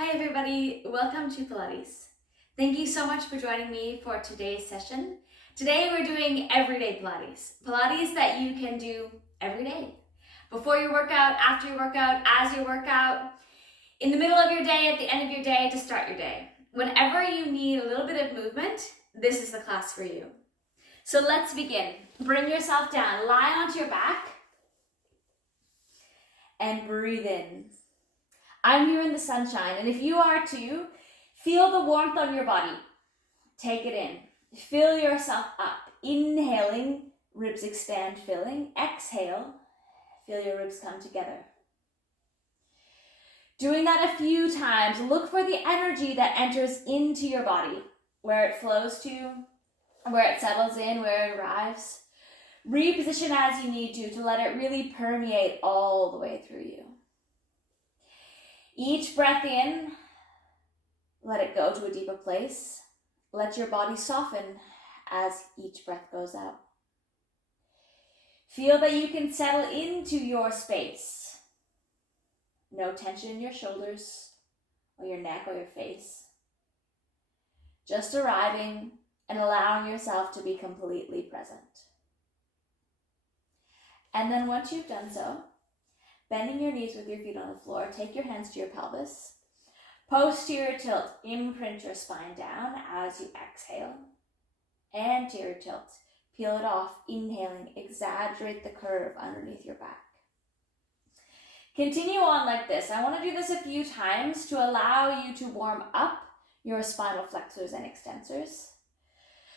Hi everybody, welcome to Pilates. Thank you so much for joining me for today's session. Today we're doing everyday Pilates. Pilates that you can do every day. Before your workout, after your workout, as your workout, in the middle of your day, at the end of your day, to start your day. Whenever you need a little bit of movement, this is the class for you. So let's begin. Bring yourself down, lie onto your back, and breathe in. I'm here in the sunshine, and if you are too, feel the warmth on your body. Take it in. Fill yourself up. Inhaling, ribs expand, filling. Exhale, feel your ribs come together. Doing that a few times, look for the energy that enters into your body, where it flows to, where it settles in, where it arrives. Reposition as you need to let it really permeate all the way through you. Each breath in, let it go to a deeper place. Let your body soften as each breath goes out. Feel that you can settle into your space. No tension in your shoulders or your neck or your face. Just arriving and allowing yourself to be completely present. And then once you've done so, bending your knees with your feet on the floor, take your hands to your pelvis. Posterior tilt, imprint your spine down as you exhale. Anterior tilt, peel it off, inhaling, exaggerate the curve underneath your back. Continue on like this. I want to do this a few times to allow you to warm up your spinal flexors and extensors,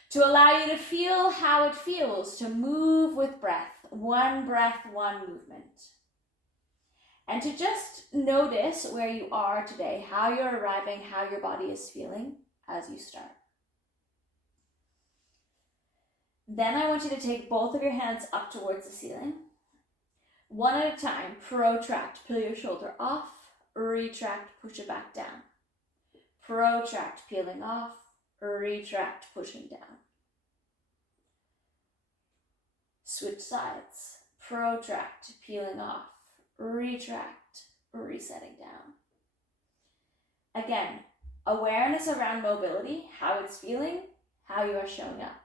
to allow you to feel how it feels to move with breath, one movement. And to just notice where you are today, how you're arriving, how your body is feeling as you start. Then I want you to take both of your hands up towards the ceiling. One at a time, protract, peel your shoulder off, retract, push it back down. Protract, peeling off, retract, pushing down. Switch sides, protract, peeling off. Retract, resetting down. Again, awareness around mobility, how it's feeling, how you are showing up.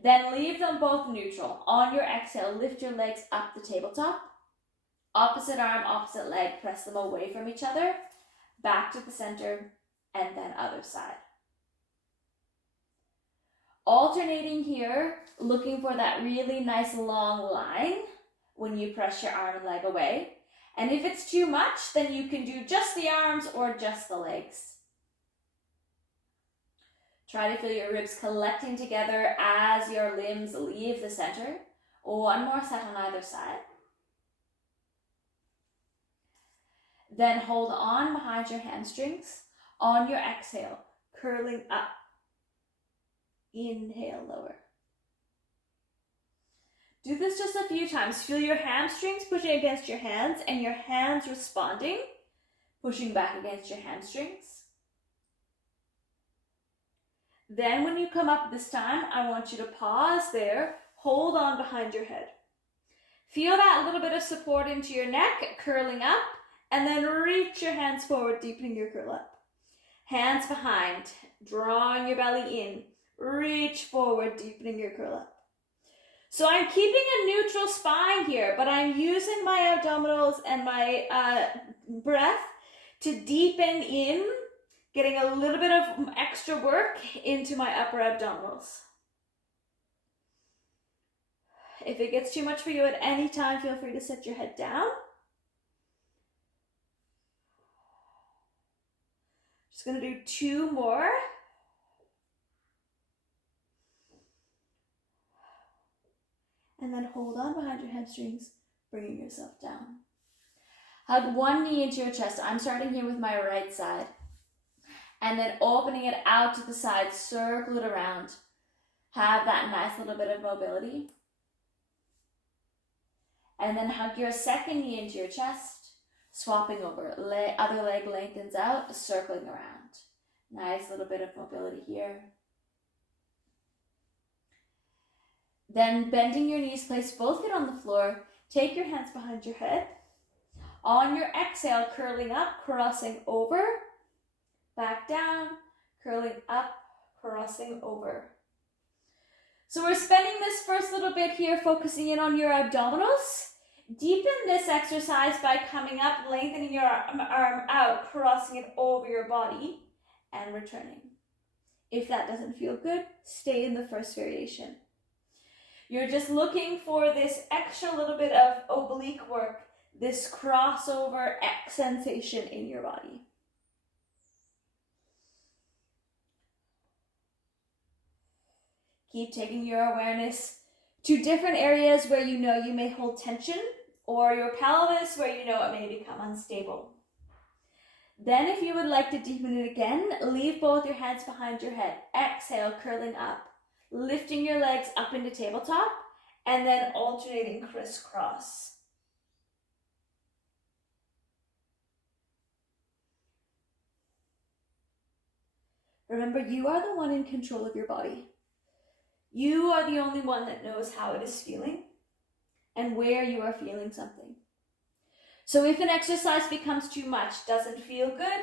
Then leave them both neutral. On your exhale, lift your legs up the tabletop. Opposite arm, opposite leg, press them away from each other. Back to the center, and then other side. Alternating here, looking for that really nice long line when you press your arm and leg away. And if it's too much, then you can do just the arms or just the legs. Try to feel your ribs collecting together as your limbs leave the center. One more set on either side. Then hold on behind your hamstrings. On your exhale, curling up. Inhale, lower. Do this just a few times. Feel your hamstrings pushing against your hands and your hands responding, pushing back against your hamstrings. Then when you come up this time, I want you to pause there, hold on behind your head. Feel that little bit of support into your neck, curling up, and then reach your hands forward, deepening your curl up. Hands behind, drawing your belly in, reach forward, deepening your curl up. So I'm keeping a neutral spine here, but I'm using my abdominals and my breath to deepen in, getting a little bit of extra work into my upper abdominals. If it gets too much for you at any time, feel free to set your head down. Just going to do 2 more. And then hold on behind your hamstrings, bringing yourself down. Hug one knee into your chest. I'm starting here with my right side. And then opening it out to the side, circle it around. Have that nice little bit of mobility. And then hug your second knee into your chest, swapping over. Other leg lengthens out, circling around. Nice little bit of mobility here. Then bending your knees, place both feet on the floor. Take your hands behind your head. On your exhale, curling up, crossing over, back down, curling up, crossing over. So we're spending this first little bit here focusing in on your abdominals. Deepen this exercise by coming up, lengthening your arm out, crossing it over your body, and returning. If that doesn't feel good, stay in the first variation. You're just looking for this extra little bit of oblique work, this crossover sensation in your body. Keep taking your awareness to different areas where you know you may hold tension, or your pelvis where you know it may become unstable. Then if you would like to deepen it again, leave both your hands behind your head. Exhale, curling up, lifting your legs up into tabletop, and then alternating crisscross. Remember, you are the one in control of your body. You are the only one that knows how it is feeling and where you are feeling something. So if an exercise becomes too much, doesn't feel good,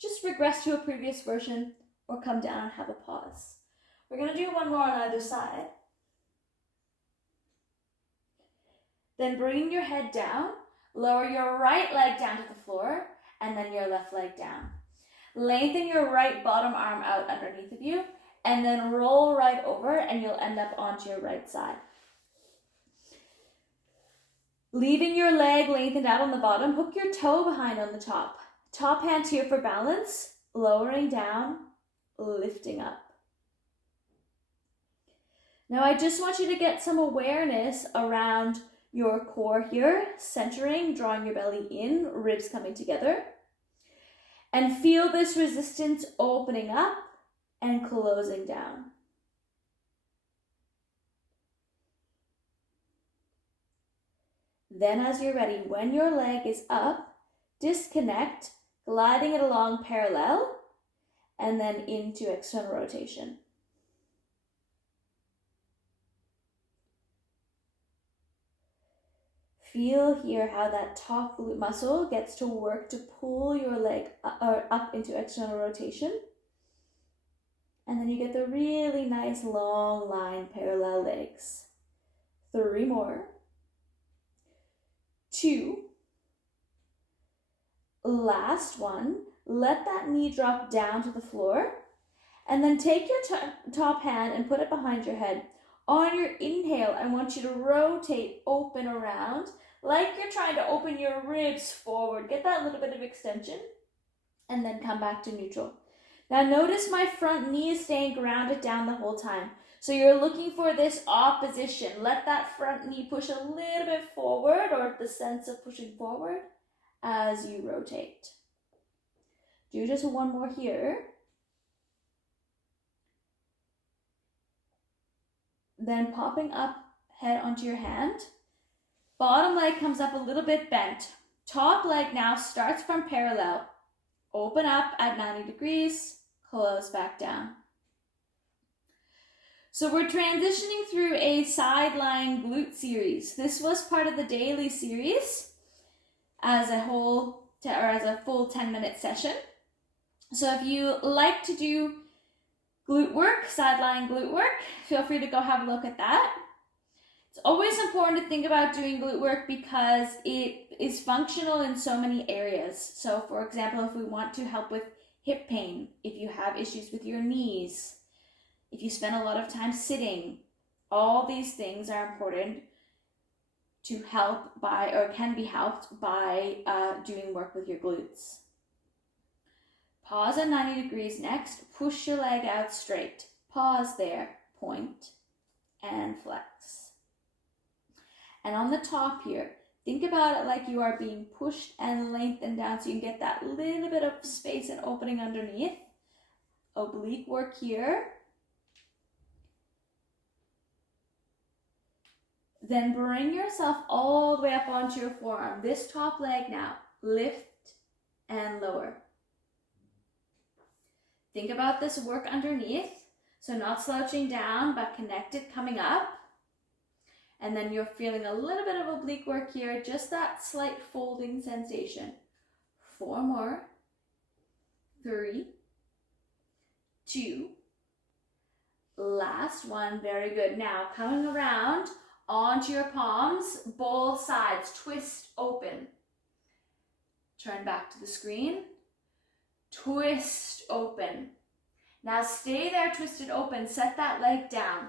just regress to a previous version or come down and have a pause. We're going to do one more on either side. Then bringing your head down, lower your right leg down to the floor, and then your left leg down. Lengthen your right bottom arm out underneath of you, and then roll right over, and you'll end up onto your right side. Leaving your leg lengthened out on the bottom, hook your toe behind on the top. Top hand here for balance, lowering down, lifting up. Now I just want you to get some awareness around your core here, centering, drawing your belly in, ribs coming together. And feel this resistance opening up and closing down. Then as you're ready, when your leg is up, disconnect, gliding it along parallel, and then into external rotation. Feel here how that top glute muscle gets to work to pull your leg up into external rotation. And then you get the really nice long line parallel legs. 3 more. 2. Last one. Let that knee drop down to the floor. And then take your top hand and put it behind your head. On your inhale, I want you to rotate, open around, like you're trying to open your ribs forward. Get that little bit of extension, and then come back to neutral. Now notice my front knee is staying grounded down the whole time. So you're looking for this opposition. Let that front knee push a little bit forward, or the sense of pushing forward as you rotate. Do just one more here. Then popping up, head onto your hand. Bottom leg comes up a little bit bent. Top leg now starts from parallel. Open up at 90 degrees, close back down. So we're transitioning through a sideline glute series. This was part of the daily series as a full 10-minute session. So if you like to do glute work, sideline glute work, feel free to go have a look at that. It's always important to think about doing glute work because it is functional in so many areas. So for example, if we want to help with hip pain, if you have issues with your knees, if you spend a lot of time sitting, all these things are important to help by, or can be helped by doing work with your glutes. Pause at 90 degrees next. Push your leg out straight. Pause there. Point and flex. And on the top here, think about it like you are being pushed and lengthened down so you can get that little bit of space and opening underneath. Oblique work here. Then bring yourself all the way up onto your forearm. This top leg now. Lift and lower. Think about this work underneath. So not slouching down, but connected coming up. And then you're feeling a little bit of oblique work here, just that slight folding sensation. 4 more. 3, 2, last one, very good. Now coming around onto your palms, both sides, twist open. Turn back to the screen, twist open. Now stay there twisted open, set that leg down.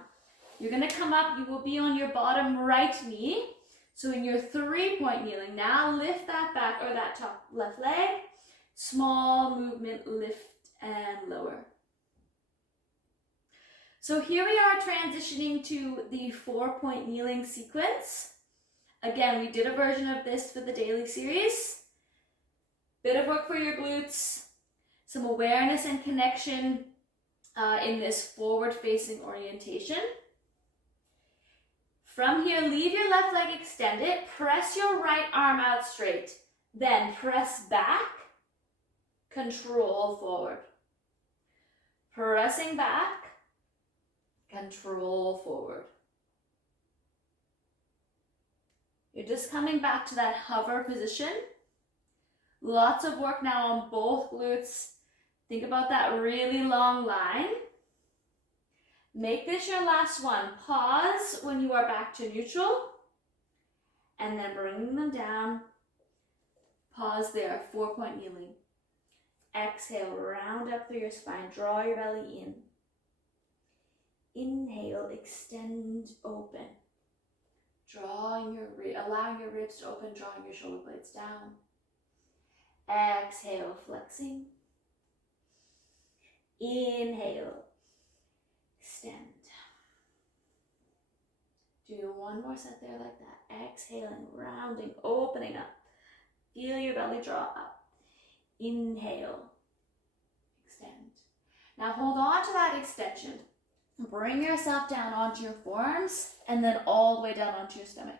You're gonna come up, you will be on your bottom right knee. So in your 3-point kneeling, now lift that back or that top left leg. Small movement, lift and lower. So here we are transitioning to the 4-point kneeling sequence. Again, we did a version of this for the daily series. Bit of work for your glutes, some awareness and connection in this forward-facing orientation. From here, leave your left leg extended, press your right arm out straight, then press back, control forward. Pressing back, control forward. You're just coming back to that hover position. Lots of work now on both glutes. Think about that really long line. Make this your last one. Pause when you are back to neutral, and then bringing them down. Pause there, 4-point kneeling. Exhale, round up through your spine, draw your belly in. Inhale, extend, open. Allowing your ribs to open, drawing your shoulder blades down. Exhale, flexing. Inhale, extend. Do one more set there like that. Exhaling, rounding, opening up. Feel your belly draw up. Inhale, extend. Now hold on to that extension. Bring yourself down onto your forearms and then all the way down onto your stomach.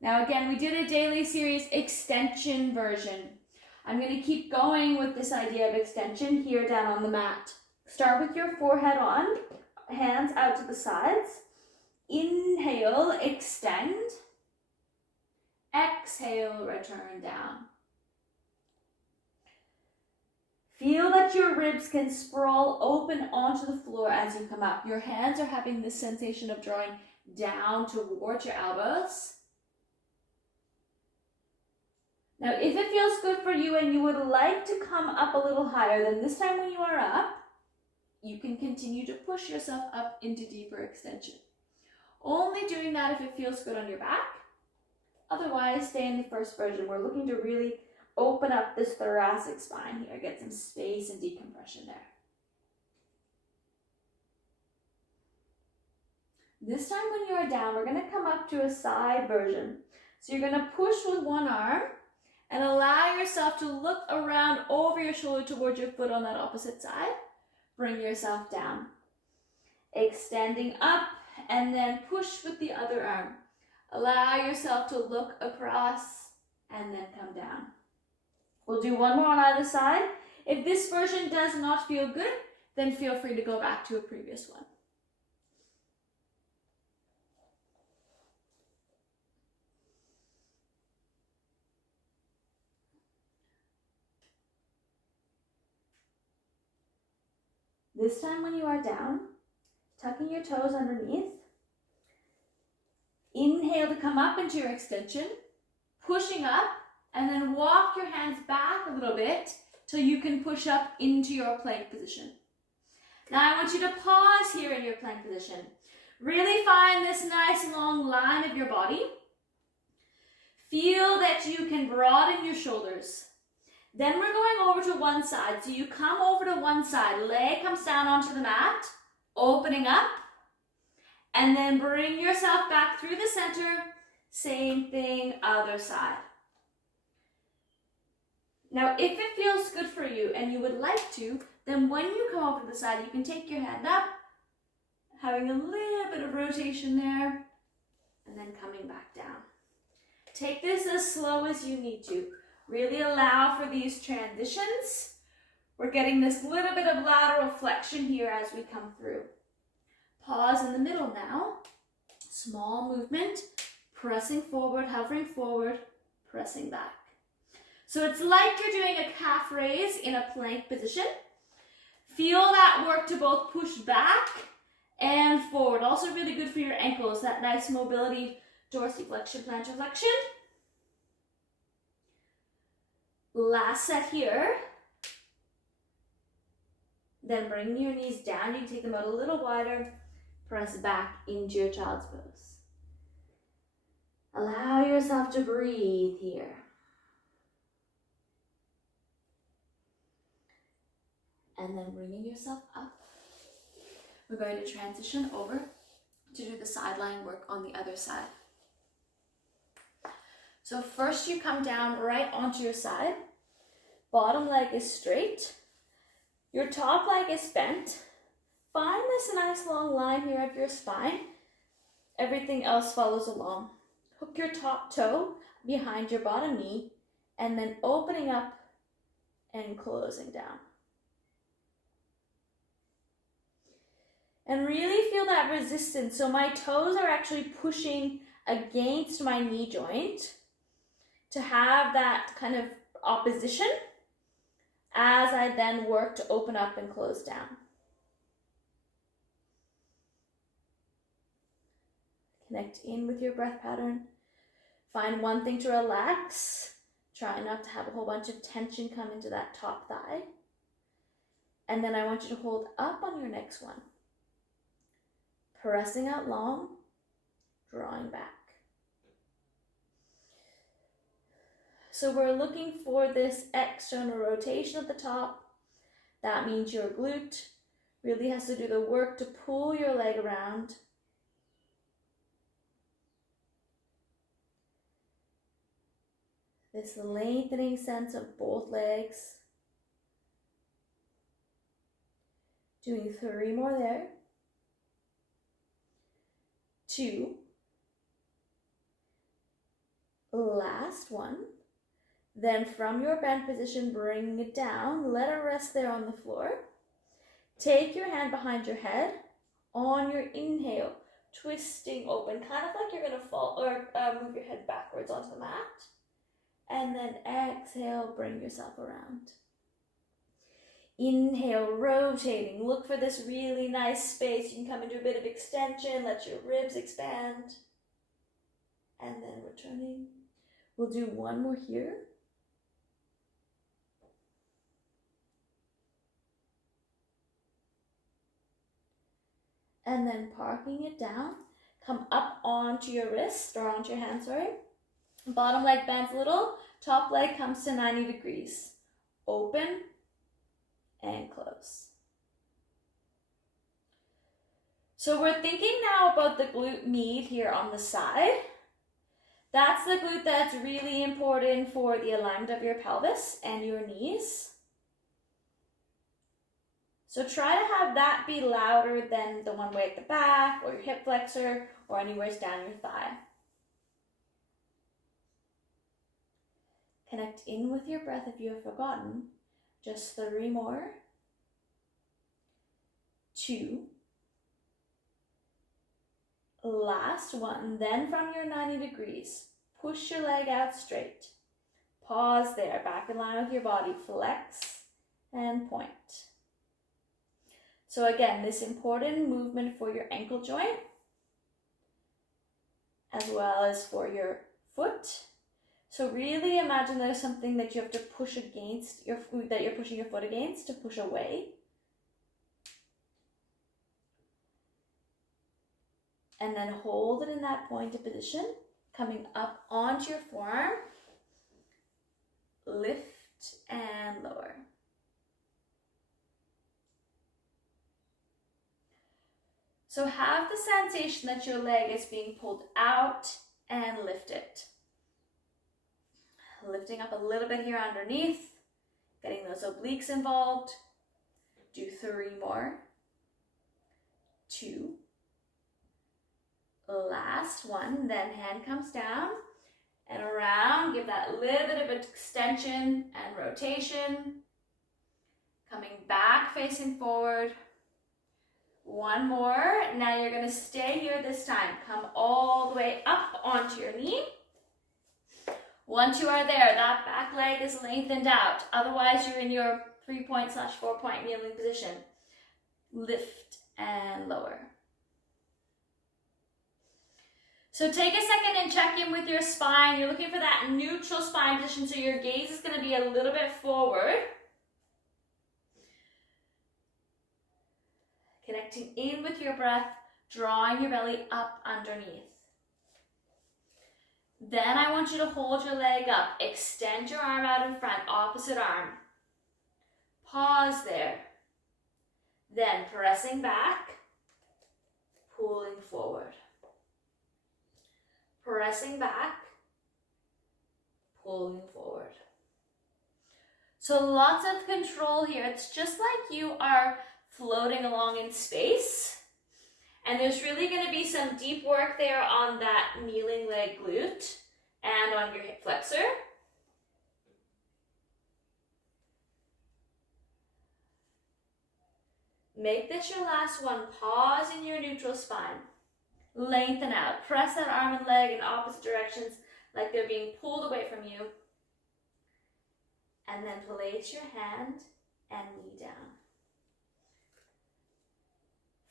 Now again, we did a daily series extension version. I'm going to keep going with this idea of extension here down on the mat. Start with your forehead on, hands out to the sides. Inhale, extend. Exhale, return down. Feel that your ribs can sprawl open onto the floor as you come up. Your hands are having this sensation of drawing down towards your elbows. Now, if it feels good for you and you would like to come up a little higher, then this time when you are up, you can continue to push yourself up into deeper extension. Only doing that if it feels good on your back. Otherwise, stay in the first version. We're looking to really open up this thoracic spine here, get some space and decompression there. This time when you are down, we're going to come up to a side version. So you're going to push with one arm and allow yourself to look around over your shoulder towards your foot on that opposite side. Bring yourself down. Extending up and then push with the other arm. Allow yourself to look across and then come down. We'll do one more on either side. If this version does not feel good, then feel free to go back to a previous one. This time when you are down, tucking your toes underneath. Inhale to come up into your extension, pushing up, and then walk your hands back a little bit till you can push up into your plank position. Now I want you to pause here in your plank position. Really find this nice long line of your body. Feel that you can broaden your shoulders. Then we're going over to one side. So you come over to one side, leg comes down onto the mat, opening up, and then bring yourself back through the center. Same thing, other side. Now, if it feels good for you and you would like to, then when you come over to the side, you can take your hand up, having a little bit of rotation there, and then coming back down. Take this as slow as you need to. Really allow for these transitions. We're getting this little bit of lateral flexion here as we come through. Pause in the middle now. Small movement, pressing forward, hovering forward, pressing back. So it's like you're doing a calf raise in a plank position. Feel that work to both push back and forward. Also really good for your ankles, that nice mobility, dorsiflexion, plantar flexion. Last set here. Then bring your knees down. You can take them out a little wider. Press back into your child's pose. Allow yourself to breathe here. And then bringing yourself up. We're going to transition over to do the sideline work on the other side. So first you come down right onto your side. Bottom leg is straight. Your top leg is bent. Find this nice long line here of your spine. Everything else follows along. Hook your top toe behind your bottom knee and then opening up and closing down. And really feel that resistance. So my toes are actually pushing against my knee joint to have that kind of opposition as I then work to open up and close down. Connect in with your breath pattern. Find one thing to relax. Try not to have a whole bunch of tension come into that top thigh. And then I want you to hold up on your next one. Pressing out long, drawing back. So we're looking for this external rotation at the top. That means your glute really has to do the work to pull your leg around. This lengthening sense of both legs. Doing 3 more there. 2. Last one. Then from your bent position, bring it down. Let it rest there on the floor. Take your hand behind your head. On your inhale, twisting open, kind of like you're going to fall or move your head backwards onto the mat. And then exhale, bring yourself around. Inhale, rotating. Look for this really nice space. You can come into a bit of extension. Let your ribs expand. And then returning. We'll do one more here. And then parking it down. Come up onto your wrist or onto your hand, sorry. Bottom leg bends a little. Top leg comes to 90 degrees. Open and close. So we're thinking now about the glute med here on the side. That's the glute that's really important for the alignment of your pelvis and your knees. So try to have that be louder than the one way at the back or your hip flexor or anywhere down your thigh. Connect in with your breath if you have forgotten. Just 3 more. 2. Last one. Then from your 90 degrees, push your leg out straight. Pause there, back in line with your body. Flex and point. So again, this important movement for your ankle joint, as well as for your foot. So really imagine there's something that you have to push against, that you're pushing your foot against to push away. And then hold it in that pointed position, coming up onto your forearm. Lift and lower. So have the sensation that your leg is being pulled out and lifted. Lifting up a little bit here underneath, getting those obliques involved. Do 3 more. 2. Last one, then hand comes down and around. Give that little bit of extension and rotation. Coming back, facing forward. 1 more. Now you're going to stay here this time. Come all the way up onto your knee. Once you are there, that back leg is lengthened out. Otherwise, you're in your 3-point/4-point kneeling position. Lift and lower. So take a second and check in with your spine. You're looking for that neutral spine position, so your gaze is going to be a little bit forward. Connecting in with your breath, drawing your belly up underneath. Then I want you to hold your leg up. Extend your arm out in front, opposite arm. Pause there. Then pressing back, pulling forward. Pressing back, pulling forward. So lots of control here. It's just like you are floating along in space. And there's really going to be some deep work there on that kneeling leg glute and on your hip flexor. Make this your last one. Pause in your neutral spine. Lengthen out. Press that arm and leg in opposite directions like they're being pulled away from you. And then place your hand and knee down.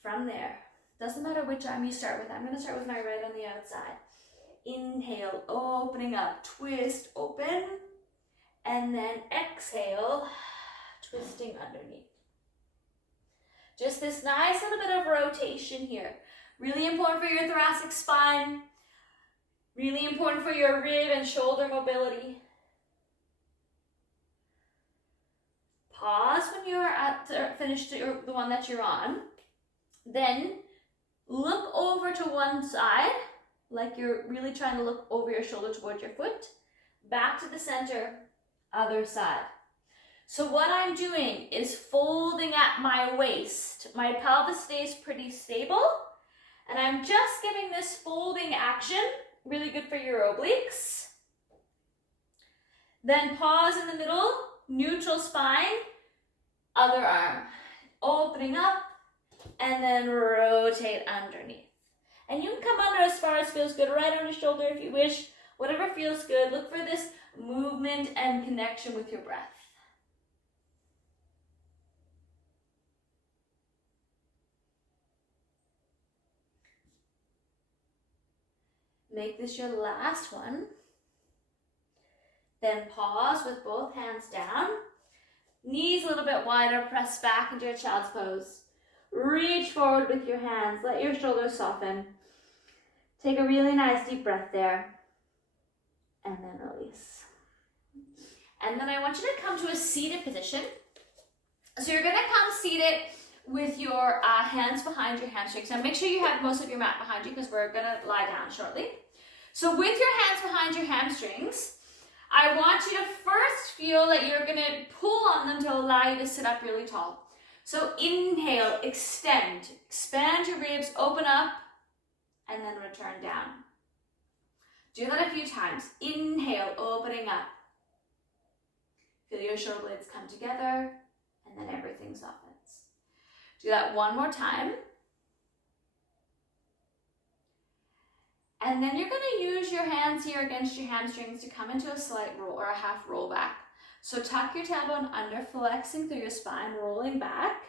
From there, doesn't matter which arm you start with. I'm going to start with my right on the outside. Inhale, opening up, twist, open. And then exhale, twisting underneath. Just this nice little bit of rotation here. Really important for your thoracic spine. Really important for your rib and shoulder mobility. Pause when you're finished the one that you're on. Then look over to one side, like you're really trying to look over your shoulder towards your foot. Back to the center, other side. So what I'm doing is folding at my waist. My pelvis stays pretty stable. And I'm just giving this folding action, really good for your obliques. Then pause in the middle, neutral spine, other arm. Opening up, and then rotate underneath. And you can come under as far as feels good, right on your shoulder if you wish. Whatever feels good, look for this movement and connection with your breath. Make this your last one. Then pause with both hands down. Knees a little bit wider, press back into your child's pose. Reach forward with your hands. Let your shoulders soften. Take a really nice deep breath there. And then release. And then I want you to come to a seated position. So you're going to come seated with your hands behind your hamstrings. Now make sure you have most of your mat behind you because we're going to lie down shortly. So with your hands behind your hamstrings, I want you to first feel that you're going to pull on them to allow you to sit up really tall. So inhale, extend, expand your ribs, open up, and then return down. Do that a few times. Inhale, opening up. Feel your shoulder blades come together, and then everything softens. Do that one more time. And then you're going to use your hands here against your hamstrings to come into a slight roll or a half roll back. So tuck your tailbone under, flexing through your spine, rolling back,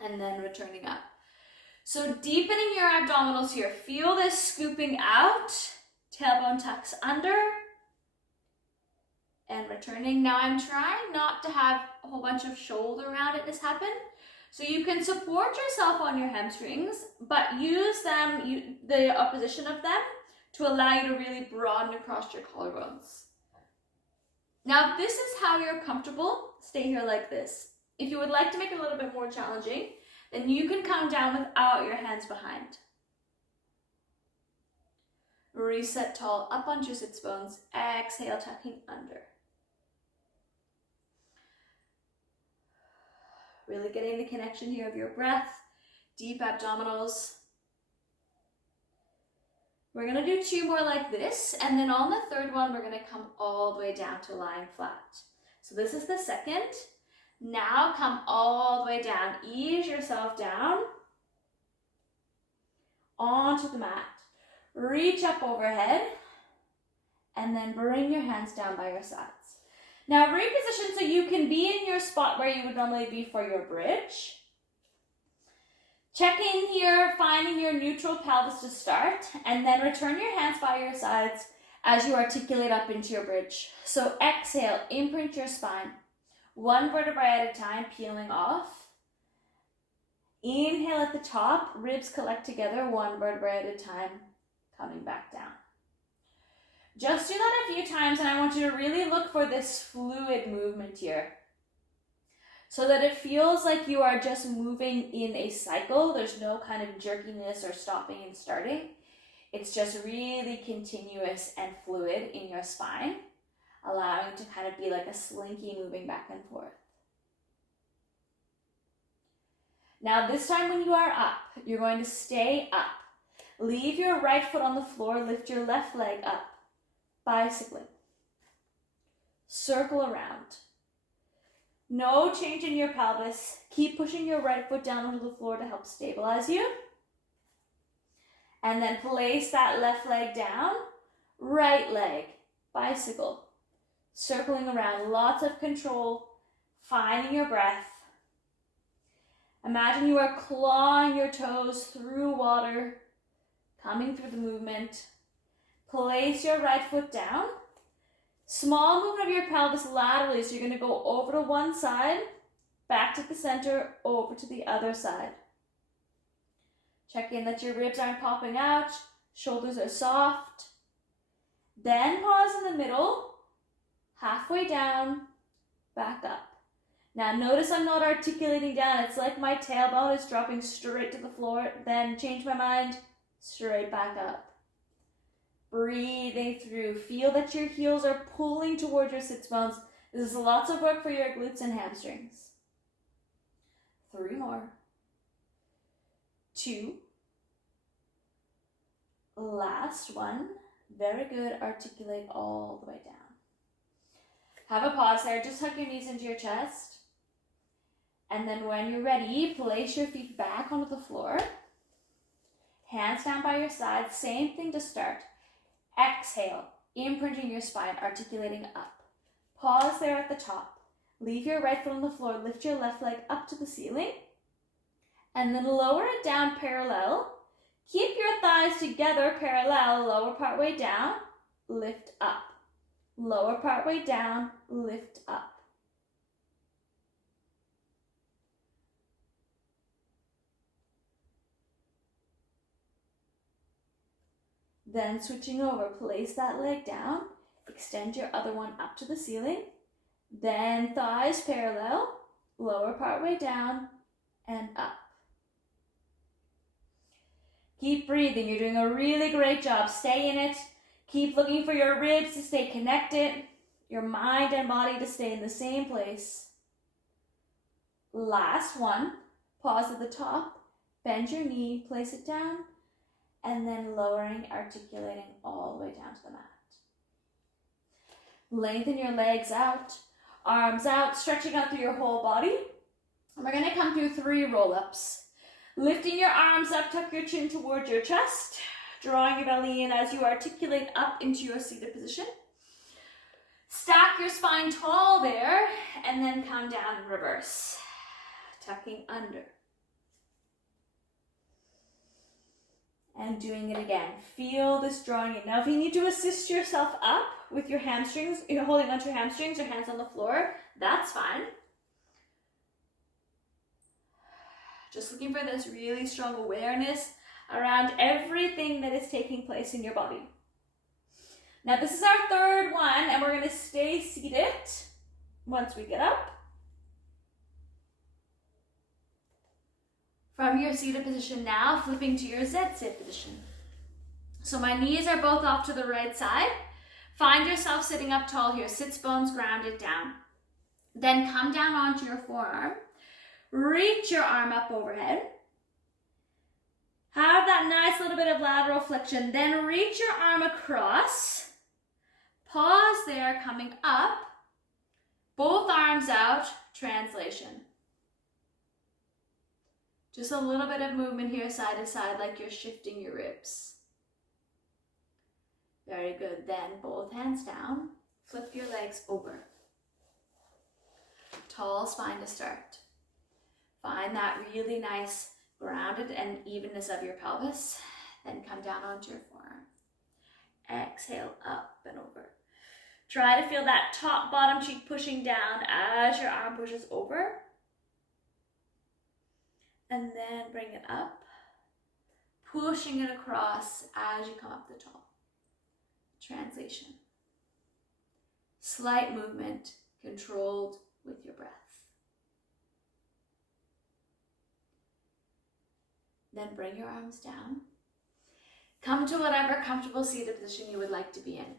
and then returning up. So deepening your abdominals here. Feel this scooping out. Tailbone tucks under and returning. Now I'm trying not to have a whole bunch of shoulder roundedness happen. So you can support yourself on your hamstrings, but use them, the opposition of them, to allow you to really broaden across your collarbones. Now, if this is how you're comfortable, stay here like this. If you would like to make it a little bit more challenging, then you can come down without your hands behind. Reset tall, up onto your sits bones. Exhale, tucking under. Really getting the connection here of your breath, deep abdominals. We're going to do 2 more like this, and then on the third one, we're going to come all the way down to lying flat. So this is the second. Now come all the way down. Ease yourself down onto the mat. Reach up overhead and then bring your hands down by your sides. Now reposition so you can be in your spot where you would normally be for your bridge. Check in here, finding your neutral pelvis to start, and then return your hands by your sides as you articulate up into your bridge. So exhale, imprint your spine, one vertebrae at a time, peeling off. Inhale at the top, ribs collect together, one vertebrae at a time, coming back down. Just do that a few times, and I want you to really look for this fluid movement here, so that it feels like you are just moving in a cycle. There's no kind of jerkiness or stopping and starting. It's just really continuous and fluid in your spine, allowing it to kind of be like a slinky moving back and forth. Now this time when you are up, you're going to stay up. Leave your right foot on the floor, lift your left leg up, bicycling. Circle around. No change in your pelvis. Keep pushing your right foot down onto the floor to help stabilize you. And then place that left leg down, right leg, bicycle. Circling around, lots of control, finding your breath. Imagine you are clawing your toes through water, coming through the movement. Place your right foot down. Small movement of your pelvis laterally, so you're going to go over to one side, back to the center, over to the other side. Check in that your ribs aren't popping out, shoulders are soft. Then pause in the middle, halfway down, back up. Now notice I'm not articulating down. It's like my tailbone is dropping straight to the floor. Then change my mind, straight back up. Breathing through. Feel that your heels are pulling towards your sits bones. This is lots of work for your glutes and hamstrings. 3 more. 2. Last one. Very good. Articulate all the way down. Have a pause there. Just hug your knees into your chest. And then when you're ready, place your feet back onto the floor. Hands down by your side. Same thing to start. Exhale, imprinting your spine, articulating up. Pause there at the top. Leave your right foot on the floor. Lift your left leg up to the ceiling. And then lower it down parallel. Keep your thighs together parallel. Lower part way down. Lift up. Lower part way down. Lift up. Then switching over, place that leg down, extend your other one up to the ceiling, then thighs parallel, lower part way down, and up. Keep breathing, you're doing a really great job. Stay in it. Keep looking for your ribs to stay connected, your mind and body to stay in the same place. Last one, pause at the top, bend your knee, place it down, and then lowering, articulating all the way down to the mat. Lengthen your legs out, arms out, stretching out through your whole body. And we're going to come through 3 roll-ups. Lifting your arms up, tuck your chin towards your chest, drawing your belly in as you articulate up into your seated position. Stack your spine tall there, and then come down in reverse, tucking under. And doing it again. Feel this drawing in. Now, if you need to assist yourself up with your hamstrings, you're holding onto your hamstrings or hands on the floor, that's fine. Just looking for this really strong awareness around everything that is taking place in your body. Now, this is our 3rd one, and we're going to stay seated once we get up. From your seated position now, flipping to your Z-sit position. So my knees are both off to the right side. Find yourself sitting up tall here, sits bones grounded down. Then come down onto your forearm. Reach your arm up overhead. Have that nice little bit of lateral flexion. Then reach your arm across. Pause there, coming up. Both arms out, translation. Just a little bit of movement here, side to side, like you're shifting your ribs. Very Very good. Then both hands down. Flip your legs over. Tall spine to start. Find that really nice grounded and evenness of your pelvis. Then come down onto your forearm. Exhale, up and over. Try to feel that top bottom cheek pushing down as your arm pushes over. And then bring it up. Pushing it across as you come up the top. Translation. Slight movement, controlled with your breath. Then bring your arms down. Come to whatever comfortable seated position you would like to be in.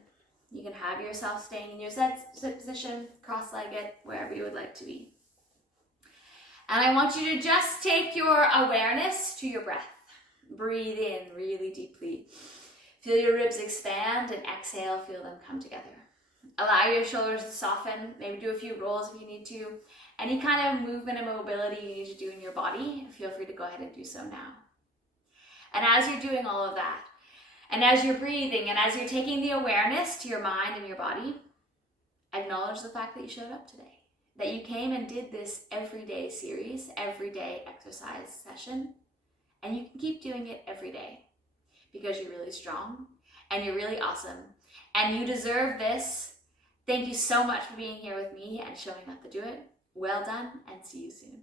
You can have yourself staying in your sit position, cross-legged, wherever you would like to be. And I want you to just take your awareness to your breath. Breathe in really deeply. Feel your ribs expand, and exhale, feel them come together. Allow your shoulders to soften. Maybe do a few rolls if you need to. Any kind of movement and mobility you need to do in your body, feel free to go ahead and do so now. And as you're doing all of that, and as you're breathing, and as you're taking the awareness to your mind and your body, acknowledge the fact that you showed up today. That you came and did this everyday series, everyday exercise session, and you can keep doing it every day because you're really strong and you're really awesome and you deserve this. Thank you so much for being here with me and showing up to do it. Well done, and see you soon.